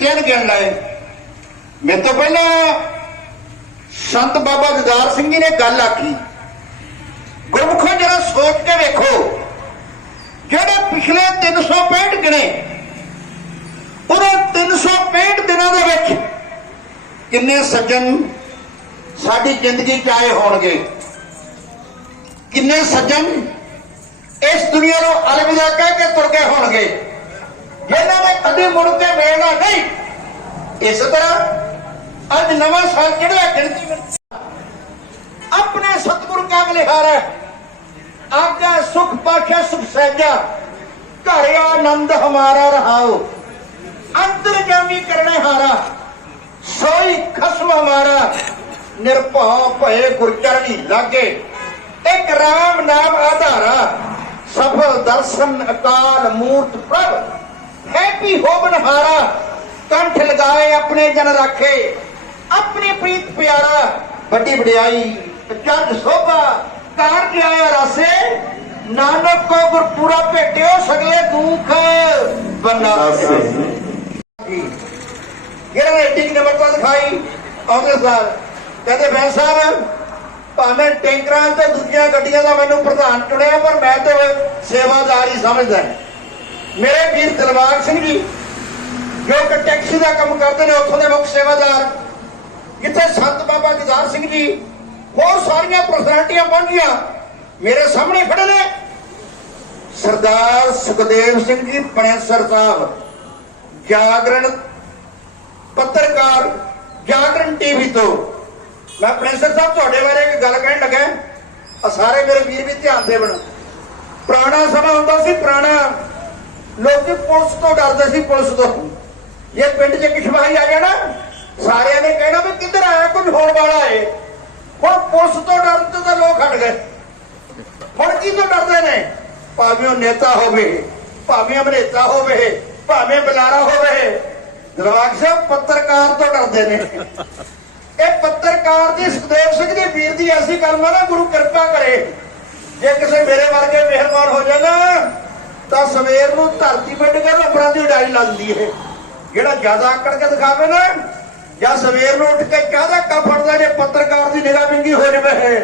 ਤਿੰਨ ਗਿਣ ਲਏ। ਮੇਰੇ ਤੋਂ ਪਹਿਲਾਂ ਸੰਤ ਬਾਬਾ ਗਦਾਰ ਸਿੰਘ ਜੀ ਨੇ ਗੱਲ ਆਖੀ। ਗੁਰਮੁਖੋ ਜਰਾ ਸੋਚ ਕੇ ਵੇਖੋ, ਜਿਹੜੇ ਪਿਛਲੇ 365 ਗਿਣੇ ਉਹਨਾਂ 365 ਦਿਨਾਂ ਦੇ ਵਿੱਚ ਕਿੰਨੇ ਸੱਜਣ ਸਾਡੀ ਜ਼ਿੰਦਗੀ ਚ ਆਏ ਹੋਣਗੇ? ਕਿੰਨੇ ਸੱਜਣ ਇਸ ਦੁਨੀਆ ਨੂੰ ਅਲਵਿਦਾ ਕਹਿ ਕੇ ਤੁਰ ਗਏ ਹੋਣਗੇ? ਕਦੇ ਮੁੜ ਕੇ ਮਿਲਣਾ ਨਹੀਂ। ਇਸ ਤਰ੍ਹਾਂ ਅੱਜ ਨਵਾਂ ਸਾਲ ਚੜਿਆ ਗਿਣਤੀ ਵਿੱਚ ਆਪਣੇ ਸਤਿਗੁਰ ਕਾ ਬਲਿਹਾਰ ਹੈ? ਆਗਾ ਸੁਖ ਪਾਖਿਆ, ਸੁਖ ਸਹਿਜਾ। ਘਰ ਆਨੰਦ ਹਮਾਰਾ ਰਹਾਓ। ਅੰਤਰਜਾਮੀ ਕਰਨੇ ਹਾਰਾ। ਸੋਈ ਖਸਮ ਹਮਾਰਾ। ਨਿਰਭਉ ਭਏ ਗੁਰਚਰਣੀ ਲਾਗੇ। ਇੱਕ ਰਾਮ ਨਾਮ ਆਧਾਰਾ। ਸਫਲ ਦਰਸ਼ਨ ਅਕਾਲ ਮੂਰਤ ਪ੍ਰਭ। ਹੈਪੀ ਹੋਵਨ ਹਾਰਾ ਕੰਠ ਲਗਾਏ ਆਪਣੇ ਜਨ ਰਾਖੇ ਆਪਣੀ ਪ੍ਰੀਤ ਪਿਆਰਾ ਵੱਡੀ ਵਡਿਆਈ ਜੱਜ ਸੋਭਾ ਕਾਰਜ ਆਇਆ ਰਸੇ ਨਾਨਕ ਕੋ ਗੁਰਪੂਰਾ ਭੇਟਿਓ ਸਗਲੇ ਦੁੱਖ ਬਨਾਸੇ ਜਿਹੜਾ ਰੇਟਿੰਗ ਨੰਬਰ ਦਿਖਾਈ ਆਉਂਦੇ ਸਾਲ ਕਹਿੰਦੇ ਮੈਂ ਸਾਹਿਬ ਭਾਵੇਂ ਟੈਂਕਰਾਂ ਤੇ ਦੂਜੀਆਂ ਗੱਡੀਆਂ ਦਾ ਮੈਨੂੰ ਪ੍ਰਧਾਨ ਚੁਣਿਆ ਪਰ ਮੈਂ ਤਾਂ ਸੇਵਾਦਾਰ ਹੀ ਸਮਝਦਾ। ਮੇਰੇ ਵੀਰ ਦਿਲਬਾਗ ਸਿੰਘ ਜੀ, ਜੋ ਕਿ ਟੈਕਸੀ ਦਾ ਕੰਮ ਕਰਦੇ ਨੇ, ਉੱਥੋਂ ਦੇ ਮੁੱਖ ਸੇਵਾਦਾਰ ਜਿੱਥੇ ਸੰਤ ਬਾਬਾ ਗਿਦਾਰ ਸਿੰਘ ਜੀ, ਹੋਰ ਸਾਰੀਆਂ ਪਰਸਨੈਲਿਟੀਆਂ ਪਹੁੰਚੀਆਂ, ਮੇਰੇ ਸਾਹਮਣੇ ਖੜੇ ਨੇ। ਸਰਦਾਰ ਸੁਖਦੇਵ ਸਿੰਘ ਜੀ ਪਣੇਸਰ ਸਾਹਿਬ, ਜਾਗਰਣ ਪੱਤਰਕਾਰ, ਜਾਗਰਣ ਟੀਵੀ ਤੋਂ। ਮੈਂ ਪ੍ਰੋਫੈਸਰ ਸਾਹਿਬ, ਤੁਹਾਡੇ ਬਾਰੇ ਇੱਕ ਗੱਲ ਕਹਿਣ ਲੱਗਾ ਆ ਸਾਰੇ ਮੇਰੇ ਵੀਰ ਵੀ ਧਿਆਨ ਦੇਵਣ। ਪੁਰਾਣਾ ਸਮਾਂ ਹੁੰਦਾ ਸੀ, ਪੁਰਾਣਾ ਲੋਕੀ ਪੁਲਿਸ ਤੋਂ ਡਰਦੇ ਸੀ, ਪੁਲਿਸ ਤੋਂ। ਜੇ ਪਿੰਡ 'ਚ ਕਿਸ਼ਮਾਈ ਆ ਜਾਣਾ ਸਾਰਿਆਂ ਨੇ ਕਹਿਣਾ ਵੀ ਕਿੱਧਰ ਆਇਆ ਕੁਝ ਹੋਣ ਵਾਲਾ ਏ। ਹੁਣ ਪੁਲਿਸ ਤੋਂ ਡਰਨ ਤੋਂ ਤਾਂ ਲੋਕ ਹਟ ਗਏ। ਹੁਣ ਕੀ ਤੋਂ ਡਰਦੇ ਨੇ? ਭਾਵੇਂ ਉਹ ਨੇਤਾ ਹੋਵੇ, ਭਾਵੇਂ ਅਭਿਨੇਤਾ ਹੋਵੇ, ਭਾਵੇਂ ਬੁਲਾਰਾ ਹੋਵੇ। ਦਰਵਾਗ ਸਾਹਿਬ, ਪੱਤਰਕਾਰ ਤੋਂ ਡਰਦੇ ਨੇ। ਇਹ ਪੱਤਰਕਾਰ ਦੀ ਸੁਖਦੇਵ ਸਿੰਘ ਦੇ ਵੀਰ ਦੀ ਐਸੀ ਗੱਲ ਮੈਂ ਨਾ ਗੁਰੂ ਕਿਰਪਾ ਕਰੇ। ਜੇ ਕਿਸੇ ਮੇਰੇ ਵਰਗੇ ਮਿਹਰਬਾਨ ਹੋ ਜਾਣਾ ਤਾਂ ਸਵੇਰ ਨੂੰ ਧਰਤੀ ਪਿੰਡ ਕੇ ਰੋਪੜਾਂ ਦੀ ਉਡਾਈ ਲੱਗਦੀ ਹੈ ਜਿਹੜਾ ਜ਼ਿਆਦਾ ਆਕੜ ਕੇ ਦਿਖਾਵੇ ਨਾ, ਜਾਂ ਸਵੇਰ ਨੂੰ ਉੱਠ ਕੇ ਕਾਹਦਾ ਕਾ ਫੜਦਾ ਜੇ ਪੱਤਰਕਾਰ ਦੀ ਨਿਗਾਹ ਵਿੰਗੀ ਹੋ ਜਾਵੇ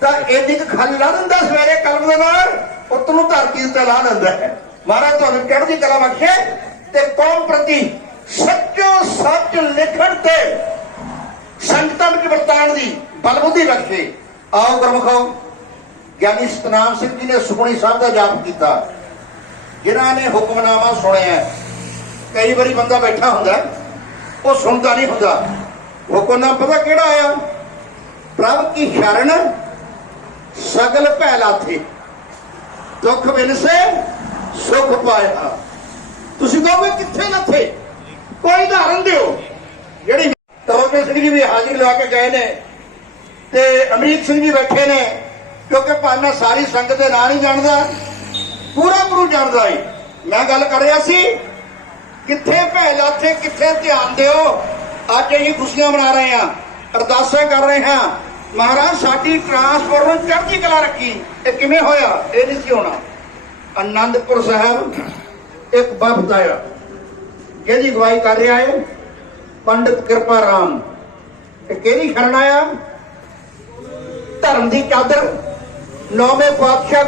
ਤਾਂ ਇੰਨੀ ਕੁ ਖਾਲੀ ਲਾ ਦਿੰਦਾ ਸਵੇਰੇ ਕਲਮ ਦੇ ਨਾਲ ਉੱਤ ਨੂੰ ਧਰਤੀ ਉੱਤੇ ਲਾ ਦਿੰਦਾ ਹੈ ਮਹਾਰਾਜ, ਤੁਹਾਨੂੰ ਚੜ੍ਹਦੀ ਕਲਾ ਬਖਸ਼ੇ? ਤੇ ਕੌਮ ਪ੍ਰਤੀ ਸੱਚੋ ਸੱਚ ਲਿਖਣ ਤੇ ਸੰਗਤਾਂ ਵਿੱਚ ਵਰਤਾਨ ਦੀ ਬਲ ਬੁੱਧੀ ਰੱਖੇ ਆਓ ਗੁਰਮਖੋ, ਗਿਆਨੀ ਸਤਨਾਮ ਸਿੰਘ ਜੀ ਨੇ ਸੁਖਮਨੀ ਸਾਹਿਬ ਦਾ ਜਾਪ ਕੀਤਾ। ਜਿਨ੍ਹਾਂ ਨੇ ਹੁਕਮਨਾਮਾ ਸੁਣਿਆ ਕਈ ਵਾਰੀ ਬੰਦਾ ਬੈਠਾ ਹੁੰਦਾ ਉਹ ਸੁਣਦਾ ਨਹੀਂ ਹੁੰਦਾ। ਹੁਕਮਨਾਮਾ ਪਤਾ ਕਿਹੜਾ ਆਇਆ? ਪ੍ਰਭ ਕੀ ਸ਼ਰਨ ਸਗਲ ਭੈ ਲਾਥੇ ਦੁੱਖ ਬਿਨਸੇ ਸੁਖ ਪਾਇਆ। ਤੁਸੀਂ ਕਹੋਗੇ ਕਿੱਥੇ ਲੱਥੇ ਕੋਈ ਉਦਾਹਰਨ ਦਿਓ। ਜਿਹੜੀ ਤਰੋਕੇ ਸਿੰਘ ਜੀ ਵੀ ਹਾਜ਼ਰੀ ਲਾ ਕੇ ਗਏ ਨੇ ਤੇ ਅਮਰੀਕ ਸਿੰਘ ਜੀ ਬੈਠੇ ਨੇ, ਕਿਉਂਕਿ ਪਾਣਾ ਸਾਰੀ ਸੰਗਤ ਦੇ ਨਾਂ ਨਹੀਂ ਜਾਣਦਾ। ਪੂਰਾ ਗੁਰੂ ਜਾਣਦਾ ਏ ਮੈਂ ਗੱਲ ਕਰ ਰਿਹਾ ਸੀ, ਕਿੱਥੇ ਭੈ ਲਾਥੇ, ਕਿੱਥੇ ਧਿਆਨ ਦਿਓ। ਅੱਜ ਅਸੀਂ ਖੁਸ਼ੀਆਂ ਮਨਾ ਰਹੇ ਹਾਂ, ਅਰਦਾਸਾਂ ਕਰ ਰਹੇ ਹਾਂ। ਮਹਾਰਾਜ, ਸਾਡੀ ਟਰਾਂਸਪੋਰਟ ਨੂੰ ਚੜ੍ਹਦੀ ਕਲਾ ਰੱਖੀ। ਇਹ ਕਿਵੇਂ ਹੋਇਆ? ਇਹ ਨਹੀਂ ਸੀ ਹੋਣਾ। ਆਨੰਦਪੁਰ ਸਾਹਿਬ ਇੱਕ ਵਫਦ ਆਇਆ ਜਿਹਦੀ ਅਗਵਾਈ ਕਰ ਰਿਹਾ ਹੈ ਪੰਡਿਤ ਕਿਰਪਾ ਰਾਮ। ਇਹ ਕਿਹਦੀ ਸ਼ਰਨ ਆਇਆ? ਧਰਮ ਦੀ ਚਾਦਰ। ਨੌਵੇਂ ਪਾਤਸ਼ਾਹ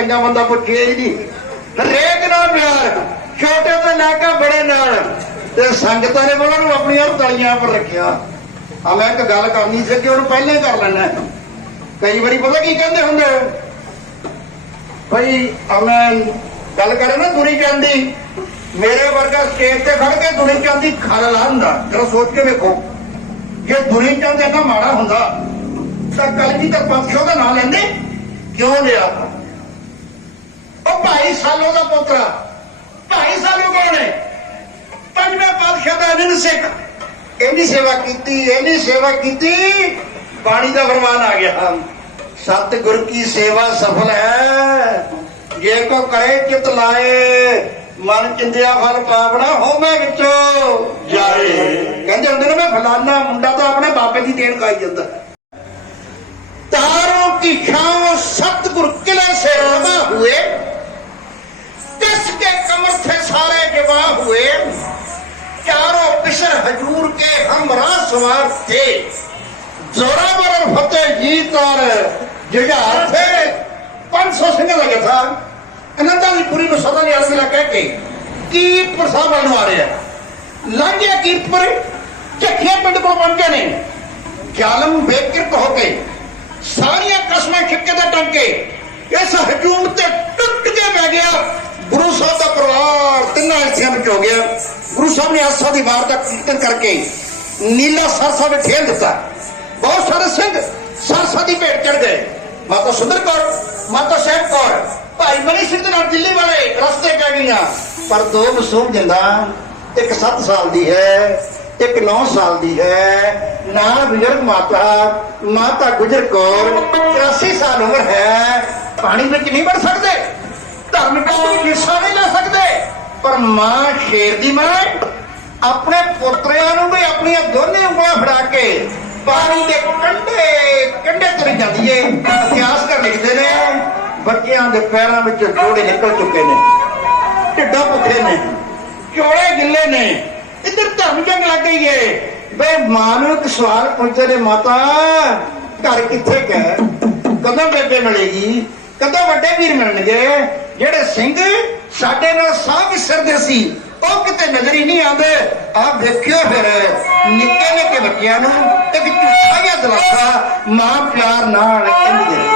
ਚੰਗਾ ਬੰਦਾ ਪੁੱਛਿਆ ਹੀ ਨਹੀਂ। ਹਰੇਕ ਨਾਲ ਪਿਆਰ, ਛੋਟੇ ਤੋਂ ਲੈ ਕੇ ਬੜੇ ਨਾਲ। ਤੇ ਸੰਗਤਾਂ ਨੇ ਉਹਨਾਂ ਨੂੰ ਆਪਣੀਆਂ ਤਲੀਆਂ ਪਰ ਰੱਖਿਆ। ਆ ਮੈਂ ਇੱਕ ਗੱਲ ਕਰਨੀ ਸੀ ਕਿ ਉਹਨੂੰ ਪਹਿਲਾਂ ਹੀ ਕਰ ਲੈਣਾ। ਕਈ ਵਾਰੀ ਪਤਾ ਕੀ ਕਹਿੰਦੇ ਹੁੰਦੇ? ਭਈ ਆ ਮੈਂ ਗੱਲ ਕਰਾਂ ਨਾ ਦੁਰੀ ਚੰਦੀ। ਮੇਰੇ ਵਰਗਾ ਸਟੇਜ ਤੇ ਖੜ ਕੇ ਦੁਨੀਆ ਚੰਦ ਦੀ ਖਲ ਲਾ ਹੁੰਦਾ। ਜਰਾ ਸੋਚ ਕੇ ਵੇਖੋ। ਜੇ ਦੁਰੀ ਚੰਦ ਇੰਨਾ ਮਾੜਾ ਹੁੰਦਾ, ਤਾਂ ਕਲਗੀ ਤਾਂ ਪਾਤਸ਼ਾਹ ਦਾ ਨਾਂ ਲੈਂਦੇ? ਕਿਉਂ ਲਿਆ? ਭਾਈ ਸਾਲੋ ਦਾ ਪੁੱਤਰ। ਭਾਈ ਸਾਲੋਂ ਕੌਣ ਹੈ? ਪੰਜਵੇਂ ਪਾਤਸ਼ਾਹ ਦਾ ਇਹਨਾਂ ਸਿੱਖ ਇਹਦੀ ਸੇਵਾ ਕੀਤੀ ਇਹਦੀ ਸੇਵਾ ਕੀਤੀ ਬਾਣੀ ਦਾ ਫਰਮਾਨ ਆ ਗਿਆ। ਸਤ ਗੁਰ ਕੀ ਸੇਵਾ ਸਫਲ ਹੈ। ਜੇ ਕੋ ਕਰੇ ਚਿਤ ਲਾਏ ਮਨ ਚਿੰਦਿਆ ਫਲ ਪਾਵਣਾ ਹੋ ਮੈਂ ਵਿੱਚੋਂ। ਜਾਏ। ਕਹਿੰਦੇ ਹੁੰਦੇ ਨੇ ਮੈਂ ਫਲਾਨਾ ਮੁੰਡਾ ਤਾਂ ਆਪਣੇ ਬਾਪੇ ਦੀ ਦੇਣ ਖਾਈ ਜਾਂਦਾ। ਤਾਰੋਂ ਕੀ ਖਾਓ ਸਤਗੁਰ ਕਿਲੇ ਸੇ ਰਾਵਾ ਹੋਏ? समस्त सारे गिवा हुए। चारों पिशर हजूर के हम सवार थे। जोरा और फतेह जीत और जुजार थे। पाँच सौ सिंह लगे था। अनंतापुरी में सदन यात्रा कहते कीरतपुर साहब रहे चखिया पिंड को बन गए नहीं क्यालम बेकिरत हो गई सारिया कस्में खिपके तक टंके इस हजूम से टुट के बह गया। ਗੁਰੂ ਸਾਹਿਬ ਦਾ ਪਰਿਵਾਰ ਤਿੰਨਾਂ ਹਿੱਸਿਆਂ ਵਿੱਚ ਹੋ ਗਿਆ। ਗੁਰੂ ਸਾਹਿਬ ਨੇ ਆਸਾ ਦੀ ਵਾਰ ਦਾ ਕੀਰਤਨ ਕਰਕੇ ਨੀਲਾ ਸਰਸਾ ਵਿੱਚ ਠੇਲ ਦਿੱਤਾ। ਬਹੁਤ ਸਾਰੇ ਸਿੰਘ ਸਰਸਾ ਦੀ ਭੇਟ ਚੜ ਗਏ। ਮਾਤਾ ਸੁੰਦਰ ਕੌਰ, ਮਾਤਾ ਸਾਹਿਬ ਕੌਰ, ਭਾਈ ਮਨੀ ਸਿੰਘ ਦੇ ਨਾਲ ਦਿੱਲੀ ਵਾਲੇ ਰਸਤੇ ਪੈ ਗਈਆਂ। ਪਰ ਦੋ ਮਸੂਮ ਜਿੰਦਾ, ਇੱਕ 7 ਸਾਲ ਦੀ ਹੈ, ਇੱਕ 9 ਸਾਲ ਦੀ ਹੈ। ਨਾ ਬਜ਼ੁਰਗ ਮਾਤਾ ਮਾਤਾ ਗੁਜਰ ਕੌਰ 83 ਸਾਲ ਉਮਰ ਹੈ, ਪਾਣੀ ਵਿੱਚ ਨਹੀਂ ਵੜ ਸਕਦੇ। ਧਰਮ ਵਿੱਚ ਹਿੱਸਾ ਨਹੀਂ ਲੈ ਸਕਦੇ। ਪਰ ਮਾਂ ਸ਼ੇਰ ਦੀ ਮਾਂ ਆਪਣੇ ਪੁੱਤਰਿਆਂ ਨੂੰ ਵੀ ਆਪਣੀਆਂ ਦੋਨੇ ਉਂਗਲਾਂ ਫੜਾ ਕੇ ਪਾਣੀ ਦੇ ਕੰਢੇ ਕੰਢੇ ਤੁਰ ਜਾਂਦੀ ਏ। ਇਤਿਹਾਸ ਲਿਖਦੇ ਨੇ। ਬੱਚਿਆਂ ਦੇ ਪੈਰਾਂ ਵਿੱਚ ਜੋੜੇ ਨਿਕਲ ਚੁੱਕੇ ਨੇ। ਢਿੱਡਾਂ ਭੁੱਖੇ ਨੇ। ਚੋਲੇ ਗਿੱਲੇ ਨੇ। ਇੱਧਰ ਧਰਮ ਜੰਗ ਲੱਗ ਗਈ ਏ। ਬੇ, ਮਾਂ ਨੂੰ ਇੱਕ ਸਵਾਲ ਪੁੱਛਦੇ ਨੇ, ਮਾਤਾ, ਘਰ ਕਿੱਥੇ ਗਏ ਕਦੋਂ ਬੇਬੇ ਮਿਲੇਗੀ? ਕਦੋਂ ਵੱਡੇ ਵੀਰ ਮਿਲਣਗੇ? ਜਿਹੜੇ ਸਿੰਘ ਸਾਡੇ ਨਾਲ ਸਾਹ ਵਿਸਰਦੇ ਸੀ, ਉਹ ਕਿਤੇ ਨਜ਼ਰ ਹੀ ਨਹੀਂ ਆਉਂਦੇ। ਆਹ ਵੇਖਿਓ ਫਿਰ ਨਿੱਕੇ ਨਿੱਕੇ ਬੱਚਿਆਂ ਨੂੰ ਇੱਕ ਝੂਠਾ ਜਿਹਾ ਦਲਾਸਾ ਮਾਂ ਪਿਆਰ ਨਾਲ ਕਹਿੰਦੇ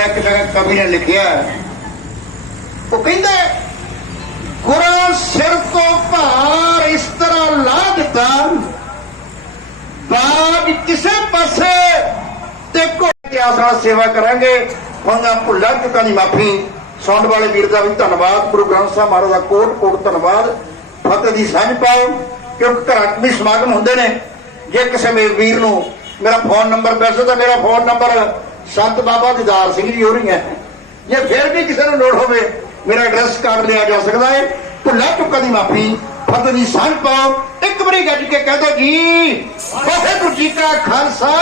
ਦਾ ਇੱਕ ਜਗ੍ਹਾ ਕਵੀ ਨੇ ਲਿਖਿਆ। ਉਹ ਕਹਿੰਦਾ ਗੁਰਾਂ ਸਿਰ ਤੋਂ ਭਾਰ ਇਸ ਤਰ੍ਹਾਂ ਲਾ ਦਿੱਤਾ, ਬਾਗ ਕਿਸੇ ਪਾਸੇ ਤੇ ਕੋਈ ਆਸਰਾ ਸੇਵਾ ਕਰਾਂਗੇ। ਉਹਨਾਂ ਭੁੱਲਾਂ ਚੁੱਕਾਂ ਦੀ ਮਾਫੀ। ਸੁਣਨ ਵਾਲੇ ਵੀਰ ਦਾ ਵੀ ਧੰਨਵਾਦ। ਗੁਰੂ ਗ੍ਰੰਥ ਸਾਹਿਬ ਮਹਾਰਾਜ ਦਾ ਕੋਟ ਕੋਟ ਧੰਨਵਾਦ। ਫਤਿਹ ਦੀ ਸਾਂਝ ਪਾਓ, ਕਿਉਂਕਿ ਘਰਾਂ 'ਚ ਵੀ ਸਮਾਗਮ ਹੁੰਦੇ ਨੇ। ਜੇ ਕਿਸੇ ਮੇਰੇ ਵੀਰ ਨੂੰ ਮੇਰਾ ਫੋਨ ਨੰਬਰ ਵੈਸੇ ਤਾਂ ਮੇਰਾ ਫੋਨ ਨੰਬਰ ਸੰਤ ਬਾਬਾ ਦੀਦਾਰ ਸਿੰਘ ਜੀ ਹੋ ਰਹੀ ਹੈ। ਜੇ ਫਿਰ ਵੀ ਕਿਸੇ ਨੂੰ ਲੋੜ ਹੋਵੇ, ਮੇਰਾ ਐਡਰੈਸ ਕਾਰਡ ਲਿਆ ਜਾ ਸਕਦਾ ਹੈ। ਭੁੱਲਾਂ ਚੁੱਕਾ ਦੀ ਮਾਫੀ, ਫਤਿਹ ਦੀ ਸਾਂਝ ਪਾਓ। ਇੱਕ ਵਾਰੀ ਗੱਜ ਕੇ ਕਹਿ ਦੋ ਜੀ, ਵਾਹਿਗੁਰੂ ਜੀ ਕਾ ਖਾਲਸਾ,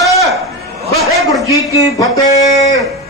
ਵਾਹਿਗੁਰੂ ਜੀ ਕੀ ਫਤਿਹ।